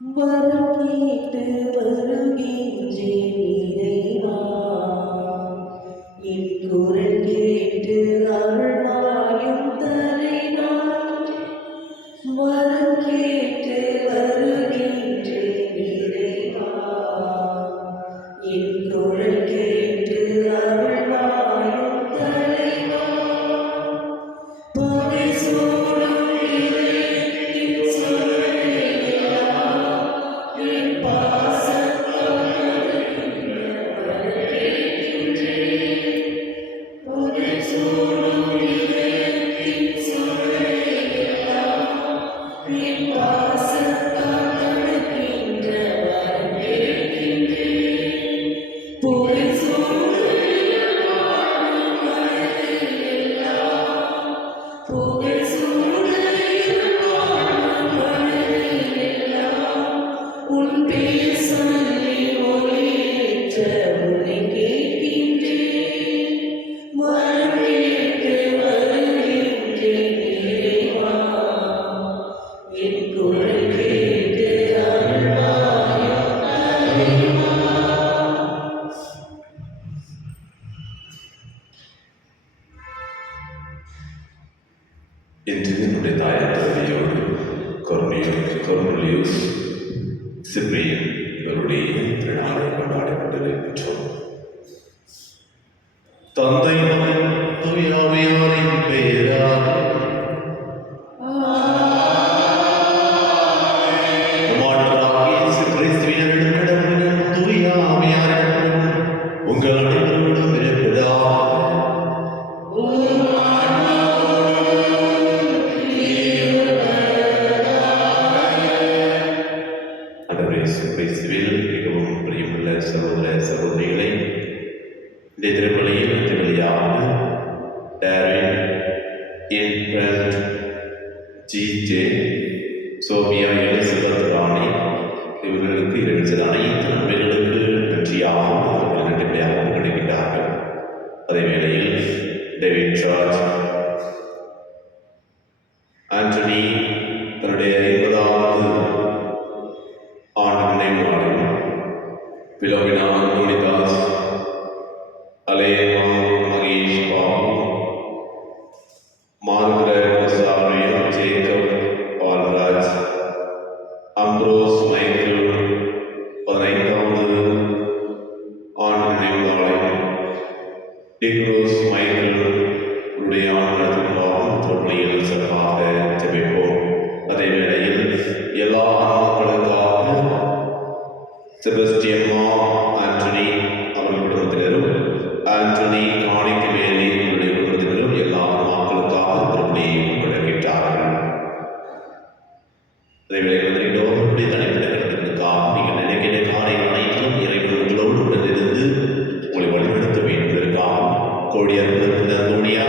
வரக்கேட்டு வருகின்றேன் இறைவா, என் குரல் கேட்டு அருள்வாயும் தலைவா. வரக்கேட்டு வருகின்றேன் இறைவா, என் குரல் கேட்டு அருள்வாயும் தலைவா. பகை சூழும் இதயத்தின் சூழலையெல்லாம் என் பாசத்தால் வரக்கேட்கின்றேன். பகை சூழும் இதயத்தின் சூழலையெல்லாம் என் பாசத்தால் தடுக்கின்ற வரக்கேட்கின்றேன். புகை சூழும் புகழ் சூழ்நிலையெல்லாம் உன் பேர் சொல்லி ஒளியேற்ற உன்னை கேட்கின்றேன். வரம் கேட்டு வருகின்றேன் இறைவா, என் குரல் கேட்டு அருள்வாயும் தலைவா. இன்று என்னுடைய தாயார் தந்தையோடு கொர்னேலியுஸ் சிப்ரியன் இவருடைய திருநாளை கொண்டாடப்பட்டிருக்கின்றோம். தந்தை மகன் தூய ஆவியாரின் பெயரால் ஆண்டவராகிய இயேசு கிறிஸ்துவின் அருளும் தூய ஆவியாரின் அருளும் உங்கள் அனைவரோடும் இருப்பதாக. கிறிஸ்துவில் மிகவும் பிரியமுள்ள சகோதர சகோதரிகளை, இந்த திருப்பலியில் திருவழியாக டேரின், இன்ஃபரண்ட், ஜிஜே, சோபியா, எலிசபெத் ராணி இவர்களுக்கு இறைவன் அனைத்து நன்மைகளுக்கு நன்றியாகவும் அவர்கள் நன்றியாகவும் கிடைக்கின்றார்கள். அதே வேளையில் டேவிட் ஜார்ஜ் ஆண்டனி தன்னுடைய 80வது ஆண்டு நினைவு நாளிலும், Philomena Anthonidas, Alema Mahesh Babu, Margaret Rosario, Jacob Paulraj, Ambrose Michael 15வது ஆண்டு நினைவு நாளிலும், டிக்ரோஸ் மைக்கேல் உடைய ஆண்டு நடத்துவதாகவும் தொழில் சிறப்பாக ஜெபிப்போம். அதே வேளையில் எல்லா ஆன்மாக்களுக்காக செபஸ்டியம்மா ஆண்டனி அவர்கள் குடும்பத்தினரும், ஆண்டனி காணிக்க வேலி அவருடைய குடும்பத்தினரும் எல்லா ஆன்மாக்களுக்காக திருப்பலியை கொண்டாடுகின்றார்கள். அதே வேளையில் அவர்களுடைய தனிப்பட்ட கருத்துக்களுக்காக நீங்கள் நினைக்கிற காரியங்கள் அனைத்திலும் இறைவன் உங்களோடு உடனிருந்து உங்களை வழிநடத்த வேண்டுவதற்காக கோடியார் குடும்பத்தினர் தோனியா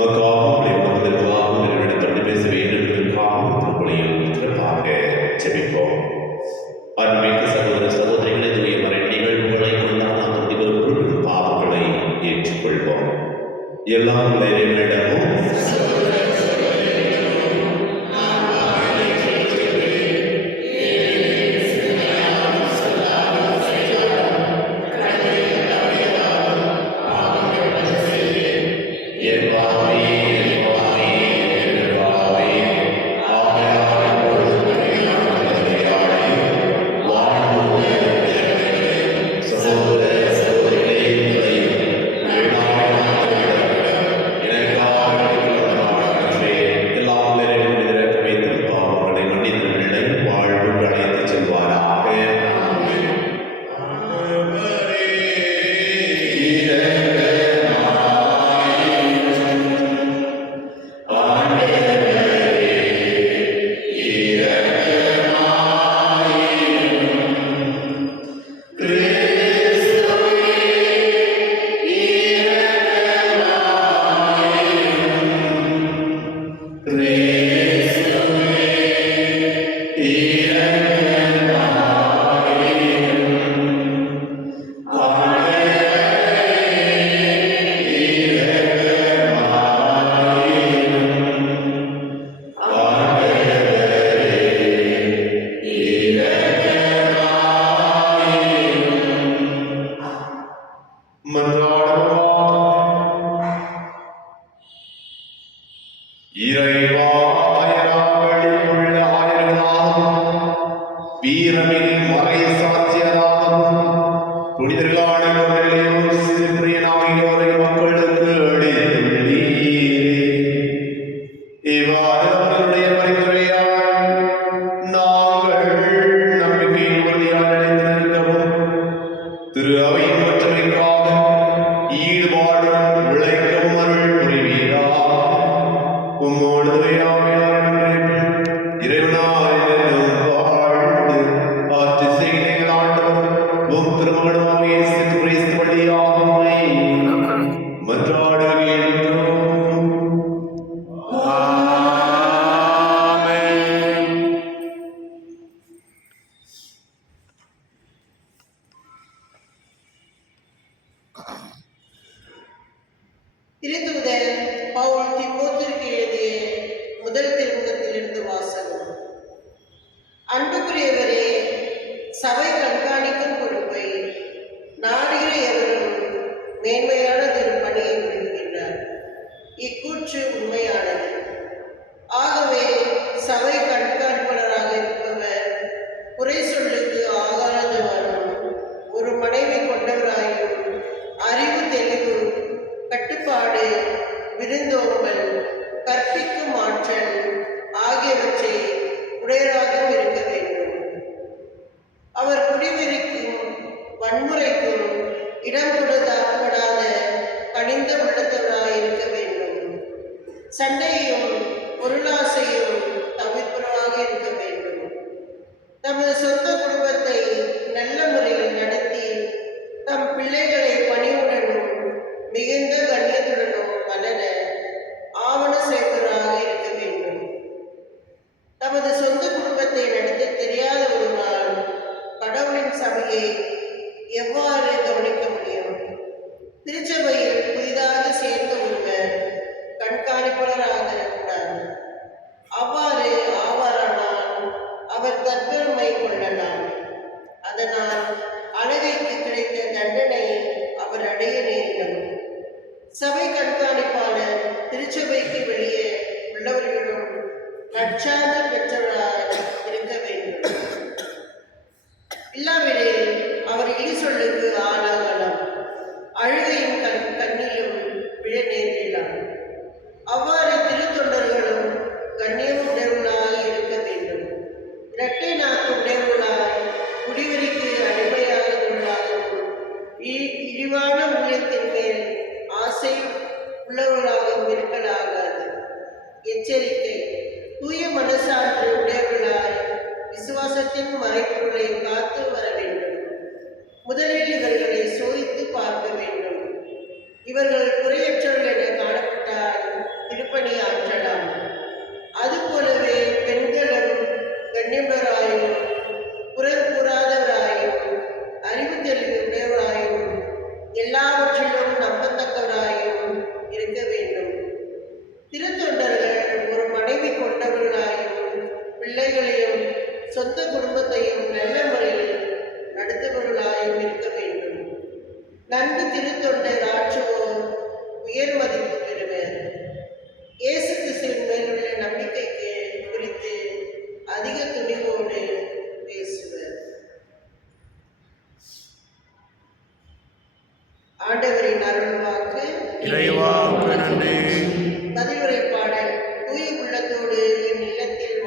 மக்காவும் உங்களை உணர்வதற்காகவும் இறைவனிடம் பேச வேண்டும் என்பதற்காகவும் திருப்பலியில் சிறப்பாக ஜெபிப்போம். அன்பிற்கு சகோதர சகோதரிகளை, தூய மறை நிகழ்வுகளை கொண்டாட நாம் துதிவரும் பாவங்களை ஏற்றுக்கொள்வோம். எல்லாம் இறைவனிடமும் சகோதர சகோதரிகளை, எனக்கு வீரமிகு மறை சாட்சியராகவும் புனிதர்களான கொர்நேலியோஸ், சிப்ரியன் ஆகியோரை மக்களுக்கு அளித்துள்ளீரே. இவ்வாறு அவர்களுடைய பரிந்துரையால் நாங்கள் நம்பிக்கையின் உறுதியாக நிலைத்து நிற்கவும் திரு அவையின் ஒற்றுமைக்காக ஈடுபாடுடன் உழைக்கவும் அருள் புரிவீராக. உம்மோடு இறைவனாய் வாழ்ந்து ஆட்சி செய்கிறீர்கள் ஆண்டவர் உம் திருமகனாகிய இயேசு கிறிஸ்து வழியாக உம்மை மன்றாடுகின்றோம். திருத்தூதர் பவுல் தீமோத்தேயுவுக்கு எழுதிய முதல் திருமுகத்திலிருந்து வாசகம். அன்புக்குரியவரே, சபை கண்காணிக்கும் பொறுப்பை நாடுகிற எவரும் மேன்மையானதொரு பணியை விரும்புகின்றார். இக்கூற்று உண்மையானது. ஆகவே சபை கண்காணிப்பாளராக இருப்பவர் குறை சொல்லுக்கு ஆகாதவரும், ஒரு மனைவி கொண்டவராயும், அறிவு தெளிவு, கட்டுப்பாடு, விருந்தோம்பல், கற்பிக்கும் ஆற்றல் ஆகியவற்றை உடையராகவும் இருக்க வேண்டும். அவர் குடிவெறிக்கும் வன்முறைக்கும் இடம் கொடுக்கப்படாத கனிந்த உள்ளத்தவராய் இருக்க வேண்டும். சண்டையும் பொருளாசையும் தவிர்ப்பவராக இருக்க வேண்டும். தமது சொந்த குடும்பத்தை நல்ல முறையில் நடத்தி தம் பிள்ளைகளை பணிவுடனும் மிகுந்த கண்ணியத்துடனும் வளர ஆவண செய்வராக இருக்க வேண்டும். தமது சொந்த குடும்பத்தை நடத்த தெரியாத ஒருவரால் கடவுளின் சபையை எவ்வாறு கவனிக்க முடியும்? திருச்சபையில் புதிதாக சேர்ந்த ஒருவர் கண்காணிப்பாளராக கூடாது. அவ்வாறு ஆவாரானால் அவர் தற்பெருமை கொள்ளலாம். அதனால் அழகைக்கு கிடைத்த தண்டனை அவர் அடைய நேரிடும். சபை கண்காணிப்பாளர் திருச்சபைக்கு வெளியே உள்ளவர்களும் நற்சார்ந்த பெற்றவராக இருக்க வேண்டும். இல்லாவிடில் அவர் இடி சொல்லுக்கு ஆளாகலாம், அழுகையின் கண்ணிலும் விழ நேரிடலாம். அவ்வாறு திருத்தொண்டர்களும் கண்ணியம் உடையவர்களாக இருக்க வேண்டும். இரட்டை நாக்கு உடையவர்களாய், குடிவெறிக்கு அடிமையாளர்களாகவும், இழிவான ஊழியத்தின் மேல் ஆசை உள்ளவர்களாகவும் இருக்கலாகாது. எச்சரிக்கை: தூய மனசான்று உடையவர்களாய் விசுவாசத்தின் மறைப்பொருளை காத்து வர வேண்டும். முதலில் இவர்களை சோதித்து பார்க்க வேண்டும். இவர்கள் குறையற்றவர்கள் என காணப்பட்டால் திருப்பணி ஆற்றலாம். அதுபோலவே பெண்களும் கண்ணியவராயும், புறம் கூறாதவராயும், அறிவு தெளிவு உடையவராயும், எல்லாவற்றிலும் நம்பத்தக்கவராயும் இருக்க வேண்டும். திருத்தொண்டர்கள் ஒரு மனைவி கொண்டவர்களாயும், பிள்ளைகளையும் சொந்த குடும்பத்தையும் நல்ல முறையில் நடத்துபவர்களாயும் இருக்க வேண்டும். நன்கு திருத்தொண்டர் ஆற்றுவோர் உயர் மதிப்பு பெறுவர். இயேசு கிறிஸ்துவின் மேலுள்ள நம்பிக்கைக்கு குறித்து அதிக துணிவோடு பேசுவர். ஆண்டவரின் அருள் வாக்கு. பதிலுரை பாடல். தூய உள்ளத்தோடு என் இல்லத்தில்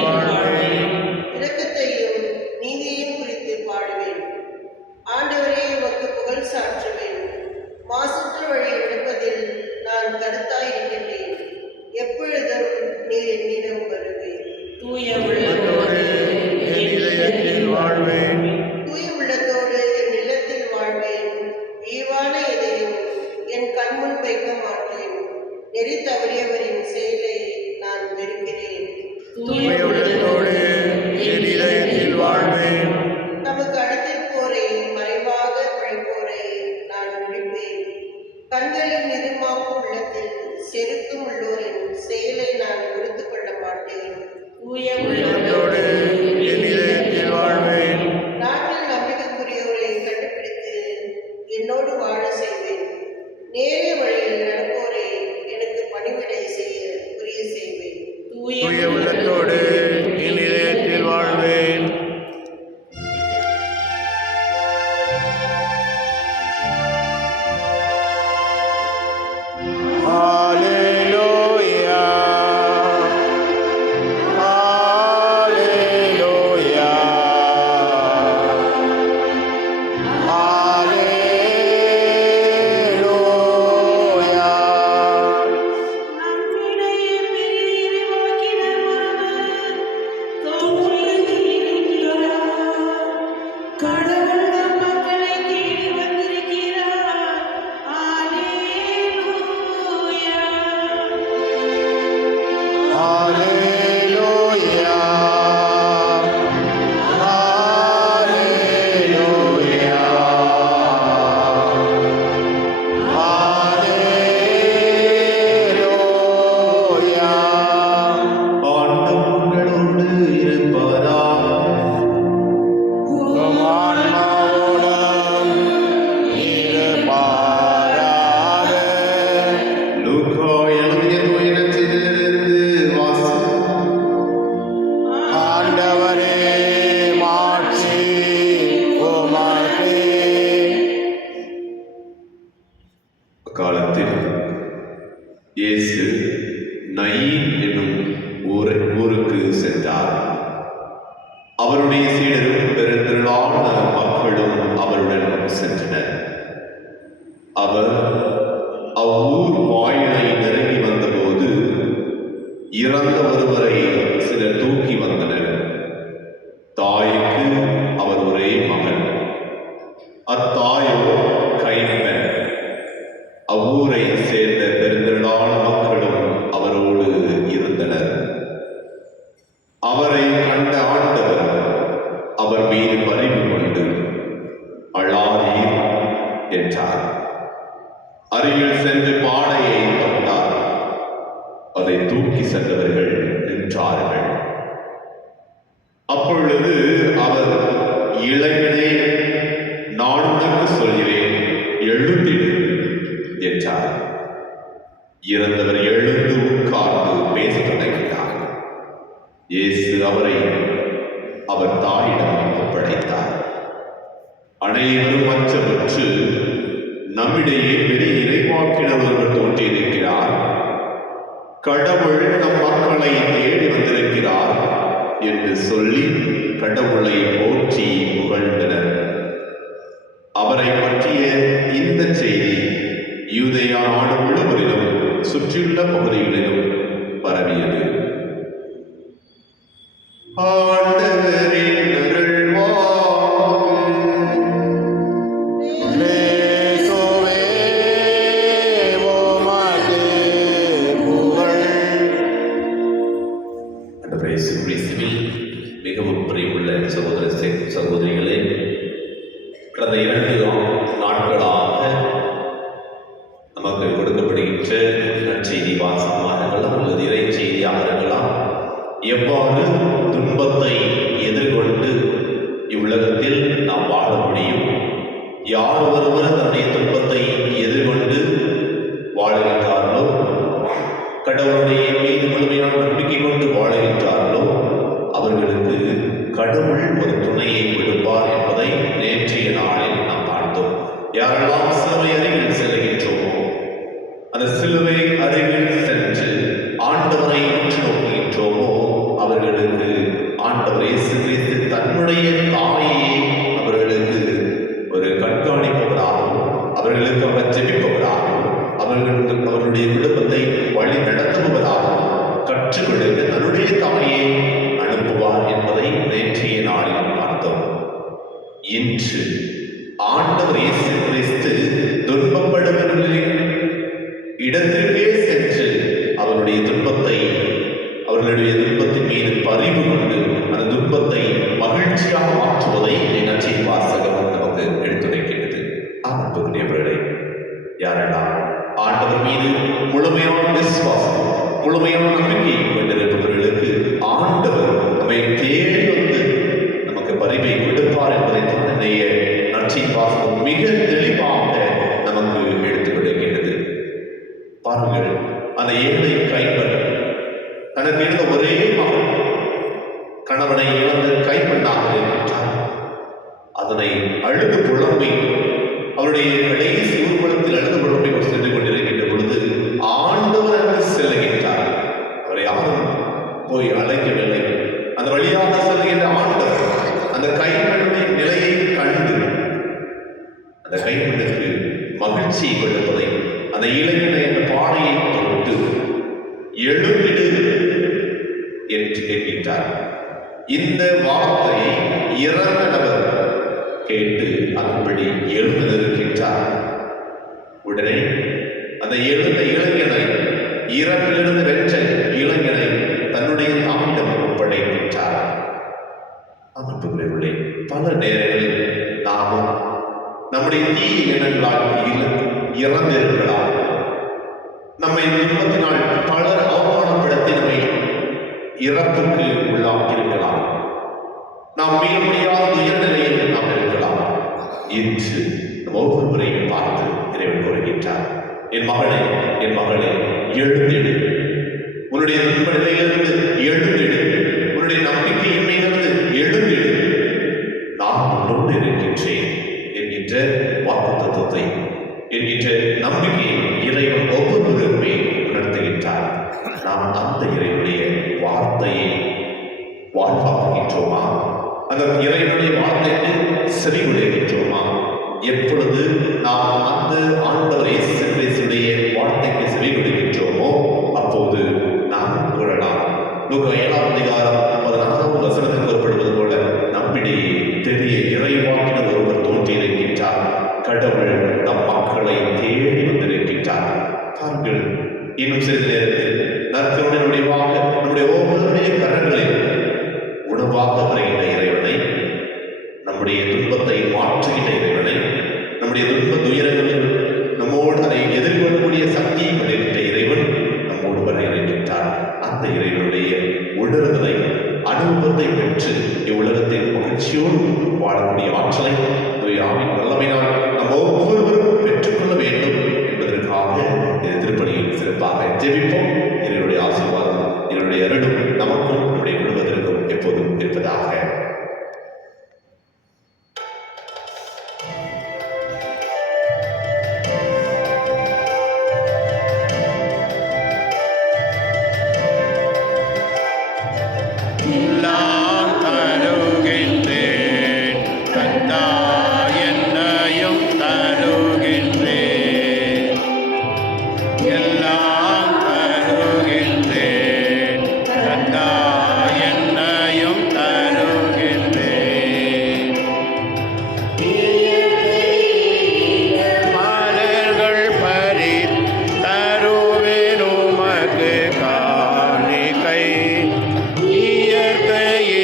வாழ்வேன், இரக்கத்தையும் நீதியையும் குறித்து பாடுவேன். ஆண்டவரே, உமக்கு புகழ் சாற்றுவேன். மாசற்ற வழி நடப்பதில் நான் கருத்தாயிருக்கின்றேன். எப்பொழுதும் நீர் என்னிடம் வருவேன். தூய உள்ளத்தோடு என் இல்லத்தில் வாழ்வேன், தூய உள்ளத்தோடு என் இல்லத்தில் வாழ்வேன். ஈவான எதையும் என் கண்முன் வைக்க மாட்டேன். நெறி தவறியவரின் செயலை நான் வெறுக்கிறேன். தூய உள்ளத்தோடு என் இதயத்தில் வாழ்வேன், தமக்கு அடுத்திருப்போரை, மறைவாக பழிப்போரை நான் ஒழிப்பேன். கண்களின் நிர்மாப்பு உள்ளத்தில் செருக்கும் உள்ளோரின் செயலை நான் பொறுத்து கொள்ள மாட்டேன். தூய உள்ளத்தோடு என் இதயத்தில் வாழ்வேன், நாட்டில் நம்பிக்கைக்குரியோரை கண்டுபிடித்து என்னோடு வாழ செய்வேன். நேரிய வழியில் நடப்போரை எனக்கு பணிவிடை செய்ய புரிய செய்வேன். தூய உள்ளத்தோடு என் இதயத்தில் வாழ்வேன். Hallelujah. Hallelujah. Hallelujah. நம்மிடையே பெரிய இறைவாக்கினர் ஒருவர் தோன்றியிருக்கிறார். கடவுள் தம் மக்களை தேடி வந்திருக்கிறார். அல்லேலூயா. Hallelujah. Hallelujah. ஆண்டவர்களோடு இருப்பதாக உம் ஆன்மாவோடும் இருப்பாராக. லூக்கா எழுதிய தூய நற்செய்தியிலிருந்து வாசகம். ஆண்டவரே மாட்சி உமக்கே. அக்காலத்தில் இயேசு நயீன் என்னும் ஊருக்கு சென்றார். அவருடைய சீடரும் பெருந்திரளான மக்களும் அவருடன் சென்றனர். அவர் அவ்வூர் வாயிலை நெருங்கி வந்தபோது இறந்த ஒருவரை சிலர் தூக்கி வந்தனர். தாய்க்கு அவர் ஒரே மகன். அத்தாயோ கைம்பெண். அவ்வூரை சேர்ந்த பெருந்திரளான மக்களும் அவரோடு இருந்தனர். அவரை கண்ட ஆண்டவர் அவர் மீது பரிவு கொண்டு அழாதீர் என்றார். அருகில் சென்று பாடையை தொட்டார். அதை தூக்கி சென்றவர்கள் நின்றார்கள். அப்பொழுது அவர், இளைஞனே, நான் உனக்கு சொல்கிறேன், எழுந்திடு என்றார். இறந்தவர் எழுந்து உட்கார்ந்து பேசத் தொடங்கினார். இயேசு அவரை அவர் தாயிடம் ஒப்படைத்தார். அனைவரும் அச்சமுற்று, நம்மிடையே பெரிய இறைவாக்கினர் ஒருவர் தோன்றியிருக்கிறார், கடவுள் நம் மக்களை தேடி வந்திருக்கிறார் என்று சொல்லி கடவுளை போற்றி புகழ்ந்தனர். அவரை பற்றிய இந்த செய்தி யூதேயா நாடு முழுவதிலும் சுற்றியுள்ள பகுதிகளிலும் பரவியது. ஆண்டவரின் அருள்வாக்கு. கிறிஸ்துவே உமக்கே புகழ். ஆண்டவரே இயேசு கிறிஸ்துவில் மிகவும் பிரியமுள்ள சகோதர சகோதரிகளே, கடந்த 2 நாட்களாக நமக்கு கொடுக்கப்படுகின்ற நற்செய்தி வாசகமாக இருக்கலாம் அல்லது இறை செய்தியாக இருக்கலாம், எவ்வாறு துன்பத்தை எதிர்கொண்டு இவ்வுலகத்தில் நாம் வாழ முடியும், யார் ஒருவர் தன்னுடைய துன்பத்தை எதிர்கொண்டு வாழுகின்றார்களோ, கடவுளுடைய மீது முழுமையான நம்பிக்கை கொண்டு வாழுகின்றார்களோ, அவர்களுக்கு கடவுள் ஒரு துணையை கொடுப்பார் என்பதை நேற்றைய நாளில் நாம் பார்த்தோம். யாரெல்லாம் சிலுவை அருகில் செல்கின்றோமோ, அந்த சிலுவை அருகில் சென்று ஆண்டவரை உற்று நோக்குகின்றோமோ, அவர்களுக்கு ஆண்டவர் இயேசு கிறிஸ்து தன்னுடைய தாயை அவர்களுக்கு ஒரு கண்காணிப்பவராகவும், அவர்களுக்கு அவர் ஜெபிப்பவராகவும், அவர்களுக்கு அவருடைய குடும்பத்தை வழி நடத்துபவராகவும் கற்றுக் கொடுக்க தன்னுடைய தாயை அனுப்புவார் என்பதை நேற்றைய நாளில் பார்த்தோம். இன்று ஆண்டவர் இயேசு கிறிஸ்து துன்பப்படுபவர்களின் இடத்திற்கே சென்று அவருடைய துன்பத்தை, அவர்களுடைய துன்பத்தின் மீது பரிவு கொண்டு அந்த துன்பத்தை மகிழ்ச்சியாக மாற்றுவதை நற்செய்தி வாசகம் நமக்கு எடுத்துரைக்கின்றது. அன்புக்குரியவர்களே, யாரெல்லாம் ஆண்டவர் மீது முழுமையான விசுவாசம், முழுமையான நம்பிக்கை கொண்டிருப்பவர்களுக்கு ஆண்டவர் நம்மை தேடி வந்து நமக்கு பரிவை கொடுப்பார் என்பதை தான் இன்றைய நற்செய்தி வாசகம் மிக தெளிவாக நமக்கு எடுத்துக் கொடுக்கின்றது. பாருங்கள், அந்த ஏழை கைம்பெண் தனக்கு இருந்த ஒரே மகன் அந்த கைமண்ணாக இருக்கின்றார். அதனை அழுது புலம்பி அவருடைய கடைசி ஊர்வலத்தில் அழுது புலம்பி சென்று கொண்டிருக்கின்ற பொழுது ஆண்டவர் அங்கு செல்லுகின்றார். அவரை யாரும் போய் அழைக்கவில்லை. அந்த வழியாக செல்லுகின்ற ஆண்டவர் அந்த கைமண்ணின் நிலையை கண்டு அந்த கைமண்ணுக்கு மகிழ்ச்சியை கொடுப்பதை அந்த இளைஞனை அந்த பானையை தொட்டு எழுந்திடு என்று கேட்கின்றார். இந்த வார்த்தையை இறந்த நபர் கேட்டு அதன்படி எழுந்து நிற்கின்றார். உடனே அந்த எழுந்த இளைஞனை, இறப்பிலிருந்து வென்ற இளைஞனை தன்னுடைய தாமிடம் ஒப்படைக்கின்றார். அன்புக்குரியவர்களே, பல நேரங்களில் நாமும் நம்முடைய தீய எண்ணங்களால் இறந்திருக்கலாம். நம்மை துன்பத்தினால் பலர் அவமானப்படுத்தி நம்மை இறப்புக்கு உள்ளாக்கியிருக்கலாம். நாம் மீள முடியாத உயர்நிலையில் நாம் இருக்கலாம். இன்று நம் ஒவ்வொருவரையும் பார்த்து இறைவன் கூறுகின்றார், என் மகனே, என் மகளே, எழுந்திடு. உன்னுடைய துன்ப நிலையிலிருந்து எழுந்திடு. உன்னுடைய நம்பிக்கையின்மையிலிருந்து எழுந்திடு. நான் உன்னோடு இருக்கின்றேன் என்கின்ற வாக்குத்தத்தத்தை, என்கின்ற நம்பிக்கையை இறைவன் ஒவ்வொருவருமே உணர்த்துகின்றார். நாம் அந்த இறைவனுடைய வார்த்தையை வாழ்வாக்குகின்றோமா? அந்த இறைவனுடைய வார்த்தைக்கு செவியுடைகின்றோமா? எப்பொழுது நாம் அந்த ஆண்டவர் இயேசு கிறிஸ்துவினுடைய வார்த்தைக்கு செவியுடைகின்றோமோ அப்போது நாம் கூறலாம். லூக்கா 7ஆம் அதிகாரம் 14ஆம் வசனத்தில் கூறப்படுவது போல நம்மிடையே பெரிய இறைவாக்கினர் ஒருவர் தோன்றியிருக்கின்றார். கடவுள் நம் மக்களை தேடி வந்திருக்கின்றார். பாருங்கள், இன்னும் சிறிது நேரத்தில் நற்கருணையின் முடிவாக நம்முடைய ஒவ்வொருடைய கரங்களில் உணவாக வருகின்ற இறைவனை, நம்முடைய துன்பத்தை மாற்றுகின்ற இறைவனை, நம்முடைய துன்ப துயரங்களில் நம்மோடு அதை எதிர்கொள்ளக்கூடிய சக்தியை கொண்டிருக்கின்ற இறைவன் நம்மோடு வர இருக்கின்றார். அந்த இறைவனுடைய உணர்தலை, அனுபவத்தை பெற்று இவ்வுலகத்தில் மகிழ்ச்சியோடு வாழக்கூடிய ஆற்றலை ஆவின் வல்லமையினால் நம்ம ஒவ்வொருவரும் பெற்றுக்கொள்ள வேண்டும் என்பதற்காக இந்த திருப்பணியில் சிறப்பாக ஜெபிப்போம். என்னுடைய ஆசீர்வாதம், என்னுடைய அருளும் நமக்கும் நம்முடைய குடும்பத்திற்கும் எப்போதும் இருப்பதாக. எல்லாம் தருகின்றேன் தந்தா, என்னையும் தருகின்றேன். எல்லாம் தருகின்றேன் தந்தா, என்னையும் தருகின்றேன். மலர்கள் பறித் தருவேன் உமக்கு காணிக்கை. இயற்கையே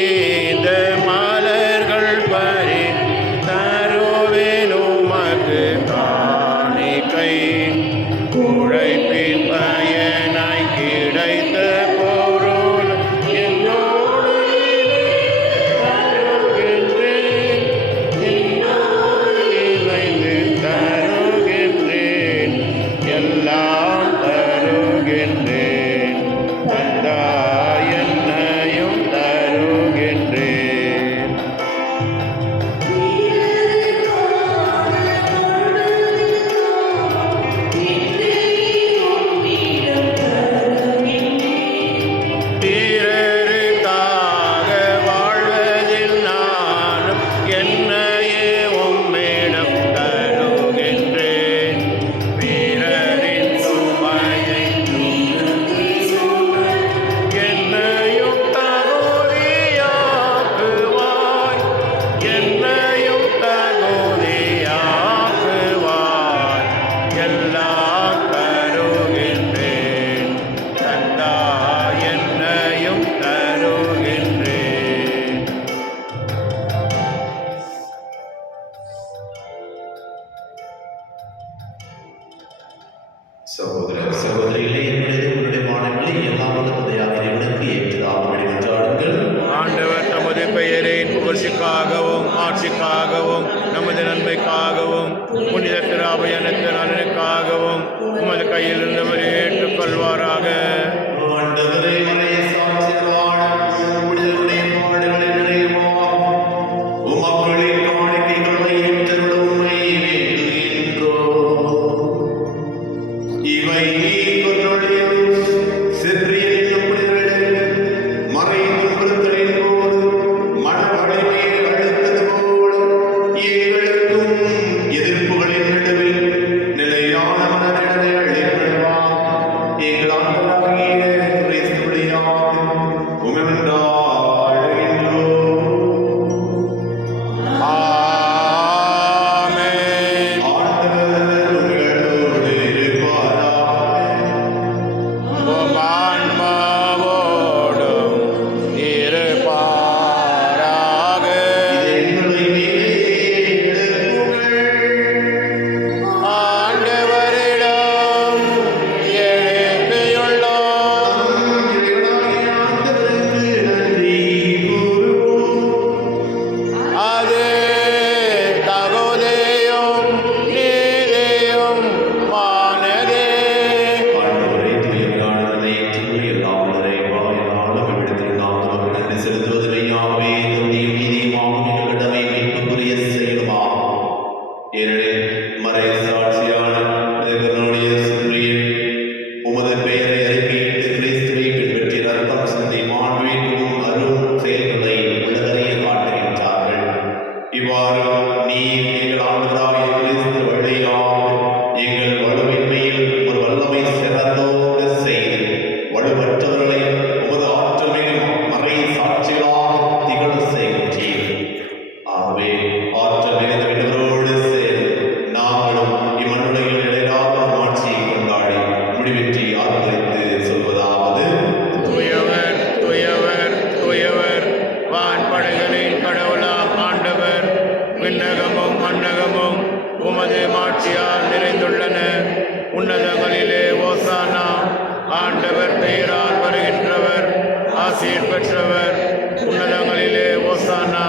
ஆசீர் பெற்றவர், உன்னதங்களிலே ஓசானா.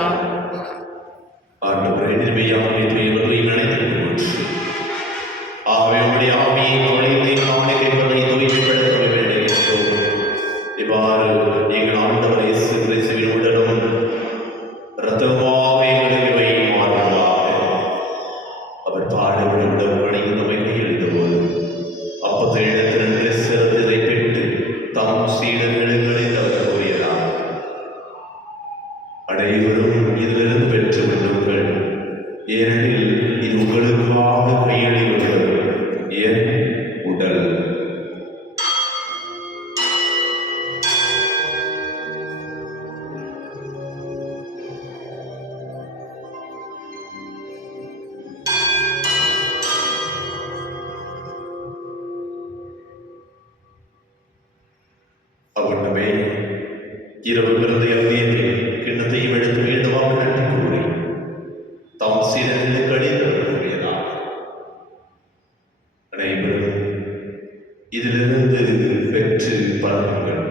ஆண்டவரே நிர்மையாகவே தூயவரை நினைத்திருக்கிறோம். ஆகவே உம்முடைய ஆவியை தொலைத்து காணிக்கைகளை தூய்மைப்படுத்த வேண்டுகின்றோம். இவ்வாறு எங்கள் ஆண்டவர் இயேசு கிறிஸ்துவின் உடலும் இரத்தமாக எங்களுக்கு இவை மாறுவதாக. அவர் பாடுபட உடல் அணிந்து எழுதும்போது அப்பத்தை இடத்திலிருந்து சிறந்ததை பெற்று தாம் சீடர்களை தவிர கூறினார். அனைவரும் இதிலிருந்து பெற்று கொள்ளுங்கள், ஏனெனில் இது உங்களுக்காக கையளிப்பது என் உடல். அவனுமே இரவு பிறந்த எழுதியதை கிண்ணத்தையும் எடுத்து மீண்டுமாக நன்றி கூறி தாம் சீடர்களுக்கு அடித்தவர்களார். அனைவரும் இதிலிருந்து பெற்று பழகுங்கள்,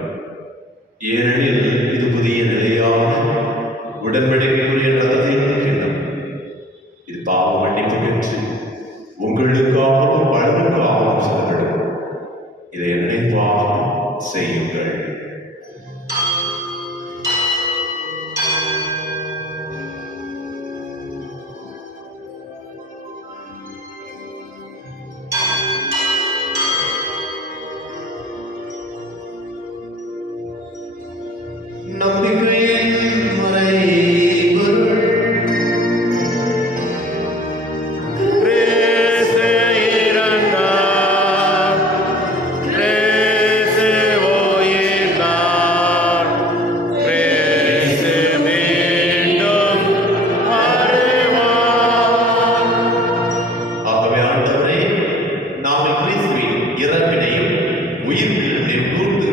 ஏனெனில் இது புதிய நிலையான உடன்படிக்கைக்குரிய ரத்தத்தின் கிண்ணம். இது பாவ மன்னிப்பு பெற்று உங்களுக்காகவும் பலருக்காகவும் செல்லப்படும். இதை நினைவாக செய்யுங்கள். நம்பிக்கையின் மறைபொருள் கிறிஸ்து இறந்தார், கிறிஸ்து உயிர்த்தார், கிறிஸ்து மீண்டும் வருவார். ஆகவே ஆண்டவரே, நாங்கள் கிறிஸ்துவின் இறப்பினையும் உயிர்ப்பினையும் கூர்ந்து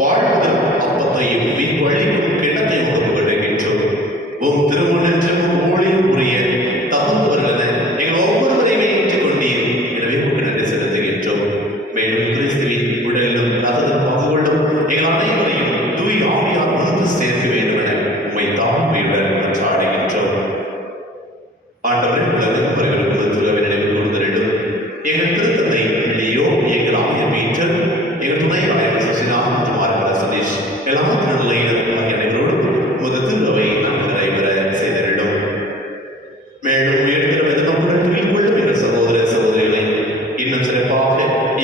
வாழ்வதன் அப்பத்தையும் மீன்வழிக்கும் கிணத்தையும் கொடுக்கின்றோம். உம் திருமணம் ஊழியம் புரிய தகுந்தவர்கள் எங்கள் ஒவ்வொருவரையும் ஏற்றுக்கொண்டீர். எனவே உங்களுக்கு நன்றி செலுத்துகின்றோம். மேலும் கிறிஸ்துவின் உடலிலும் ரத்தத்திலும் பங்கு கொள்ளும் எங்கள் அனைவரையும் தூய் ஆவியார் ஒன்று சேர்க்க வேண்டும் என உம்மை தாழ்மையுடன் மன்றாடுகின்றோம். ஆண்டவரே, உலகவர்களுக்கு துறவை நினைவு கூர்ந்தரிடும் எங்கள் திருத்தந்தை லியோ, எங்கள் ஆகிய பீட்டர், எங்கள் துணை ஆயர் சசினா மற்றும் மார்கர சதீஷ், எல்லா திருநிலையினர் ஆகிய அனைவரோடும் முதல் திருவை நாம் நிறைவேற செய்திடும். மேலும் உயர்த்திரவது நம்முடன் துயில் கொள்ளும் எங்கள் சகோதர சகோதரிகளை, இன்னும் சிறப்பாக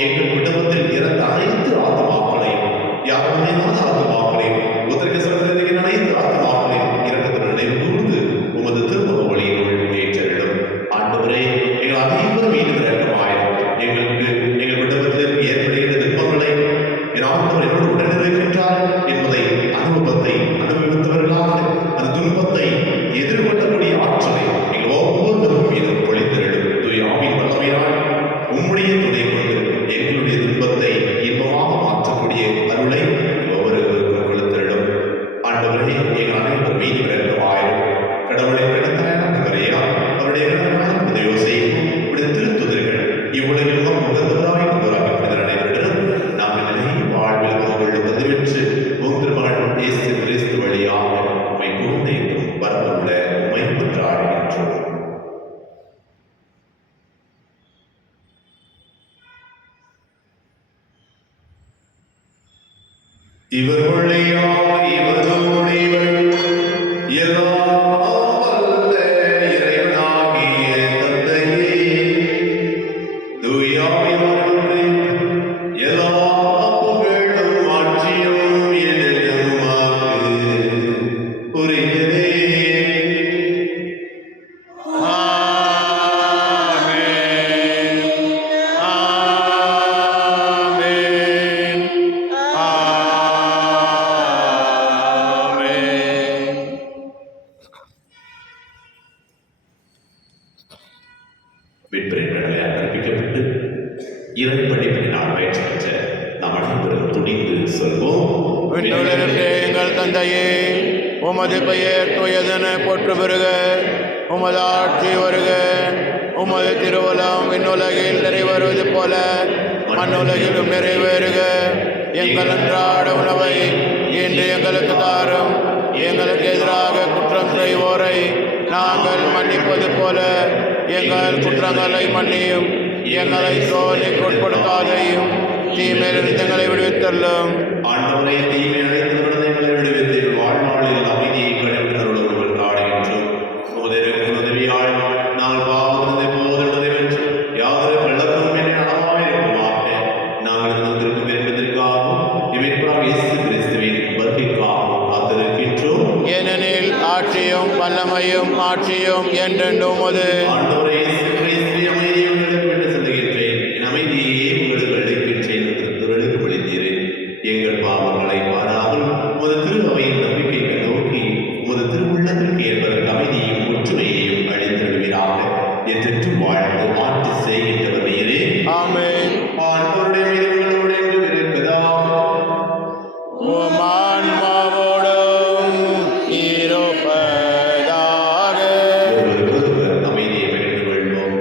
எங்கள் குடும்பத்தில் இறந்த அனைத்து ஆத்மாக்களையும், யாருமையான ஆத்மாக்களையும், உத்தரக சகோதரிகளின் அனைத்து ஆத்மாக்களையும் இறக்கத்தில் நினைவு கூர்ந்து உமது திருமுக ஒளியினுள் ஏற்றிடும். ஆண்டவரே, எங்கள் அனைவரும் மீது இரக்கமாயிரும். எங்களுக்கு எங்கள் குடும்பத்தில் ஏற்படுகின்ற துன்பங்களை என் ஆண்டவர் என்னோடு உடன் இருக்கின்றார் என்பதை அனுபவத்தை அனுபவித்தவர்களாக அந்த துன்பத்தை எதிர்கொள்ளக்கூடிய ஆற்றலை எங்கள் ஒவ்வொருவரும் மீது பொழித்திடும். தூய ஆவியின் வல்லமையால் உம்முடைய துணை கொண்டு எங்களுடைய துன்பத்தை இன்பமாக மாற்றக்கூடிய அருளை ஒவ்வொருவருக்கும் கொடுத்திடும். ஆண்டவரே, எங்கள் அனைவரும் மீது இரக்கமாயிரும். கடவுளை கடத்தாயா அவருடைய யோசிக்கும் திருத்துதர்கள் இவ்வுலகில் உகந்தவராய் அனைவரிடம் நாங்கள் நிறைய வாழ்வில் அவர்கள் தந்துவிற்று உம் திருமகன் இயேசு கிறிஸ்து வழியாக உம்மை புகழ்ந்தேற்றும் வரவுள்ள உம்மை கொண்டாடுகின்றோம். இவர் வழியாக இவரோடு இவர் எல்லாம் வல்ல இறைவனாகிய தந்தையே, தூய ஆவியானவரே, எல்லா புகழும் ஆட்சியும் என்றென்றும் உமக்கு உரியதே. ஆமென். ஆமென். ஆமென். விற்பனை அறிவிக்கப்பட்டு இறைப்படிப்பினால் பயிற்சி பெற்ற நாம் அனைவரும் துணிந்து சொல்வோம். விண்ணுலகில் எங்கள் தந்தையே, உமது பெயர் தூயதென போற்று பெறுக, உமது ஆட்சி வருக, உமது திருவுளம் விண்ணுலகில் நிறைவேறுவது போல மண்ணுலகிலும் நிறைவேறுக. எங்கள் அன்றாட உணவை இன்று எங்களுக்கு போல எங்கள் குற்றங்களை மன்னியும், எங்களை சோதனைக்கு உட்படுத்தாதையும், தீமையிலிருந்து எங்களை விடுவித்தள்ளும். ஆண்டவரை தீமை அழைத்தவர்களை எங்களை விடுவித்து வாழ்நாளில் அமைதியை கடைபிடிக்கிறவர்கள் காடுகின்றோம். உதவியால் நாங்கள் பாவத்திலிருந்து போதனை வென்று யாதொரு வெள்ளத்தும் என்னை அறமாயிருக்குமாக நாங்கள் இருந்திருக்கும் என்பதற்காகவும் இமைப்புறாக இயேசு கிறிஸ்துவின் வருகைக்காகவும் காத்திருக்கின்றோம். ஏனெனில் ஆட்சியும் வல்லமையும் ஆட்சியும் என்றென்றும் உமது. ஆண்டவரே இயேசு கிறிஸ்துவே, அமைதியை உங்களுக்கு விட்டு செல்லுகின்றேன், என் அமைதியையே உங்களுக்கு அளிக்கின்றேன் என்று திருவெழுக்கு மொழிந்தீரே. எங்கள் பாவங்களை பாராமல் உமது திருவையின் நம்பிக்கைகளை நோக்கி உமது திருவுள்ளத்திற்கு ஏற்பதற்கு அமைதியையும் ஒற்றுமையையும் அளித்திடுவீராக என்று வாழ்ந்து ஆட்சி செய்கின்றவர் நீரே. ஆமென். ஆண்டவருடைய மீது உங்களோடு என்றும் இருப்பதாக. உம் ஆன்மாவோடும் இருப்பதாக. ஒருவருக்கொருவர் அமைதியை பகிர்ந்து கொள்வோம்.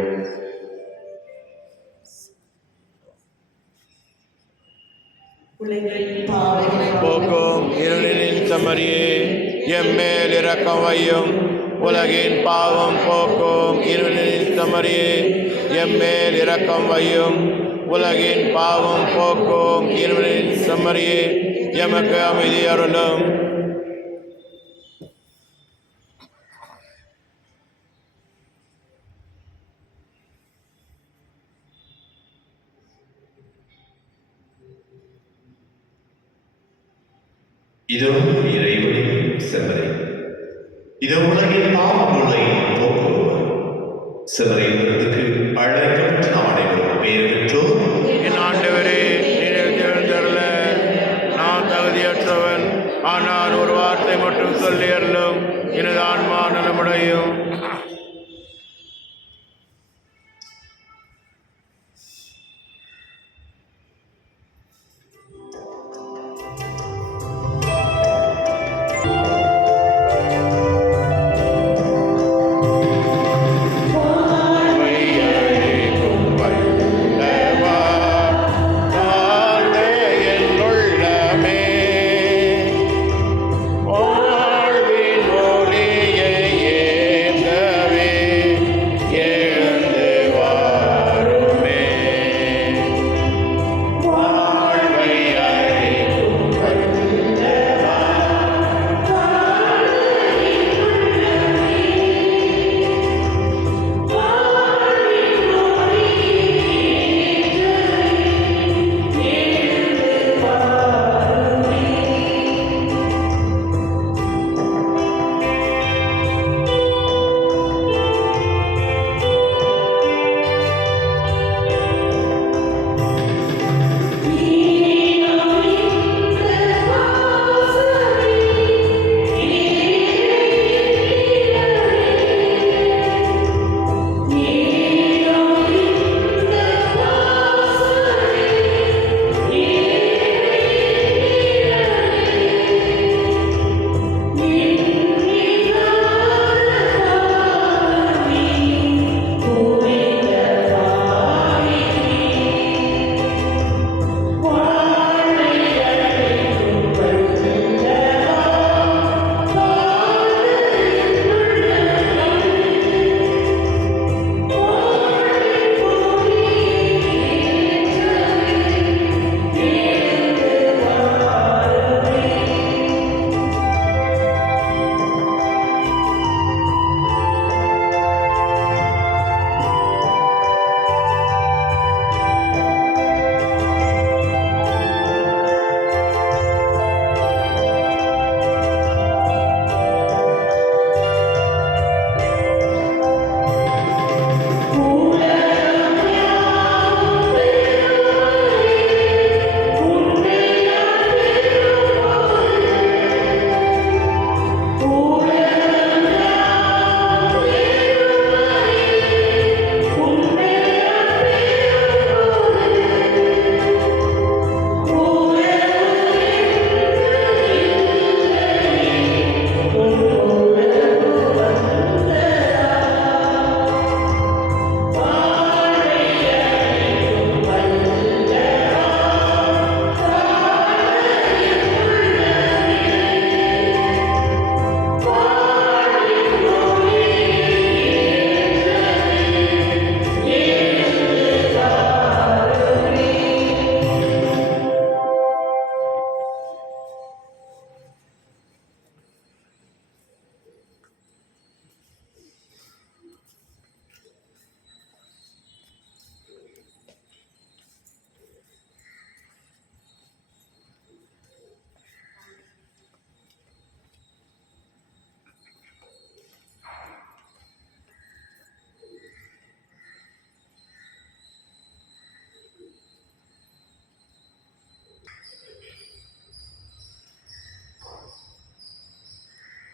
உலகின் பாவங்களை போக்கும் இருளின் செம்மறியே, எம்மேல் இரக்கம் வையும். உலகின் பாவம் போக்கும் இருளின் செம்மறியே, எம்மேல் இரக்கம் வையும். உலகின் பாவம் போக்கும் இருளின் செம்மறியே, எமக்கு அமைதி அருளும். இதோ இறைவனின் செம்மறி, இதோ உலகின் பாவங்களை போக்குபவர். செம்மறியிடத்துக்கு அழைக்கப்பட்ட நாம் அனைவரும் பெயர் பெற்றோர். என் ஆண்டவரே, நீர் எழுந்தருள நான் தகுதியற்றவன், ஆனால் ஒரு வார்த்தை மட்டும் சொல்லி அருளும், எனது ஆன்மா நலமுடையும். வாழ்வின் ஒளியை ஏந்தவே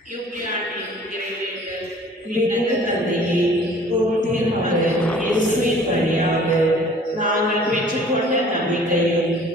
யூப்ரியாண்டின் இறைவேண்டல். விண்ணக தந்தையே, உம் திருமகன் இயேசுவின் வழியாக நாங்கள் பெற்றுக்கொண்ட நம்பிக்கையும்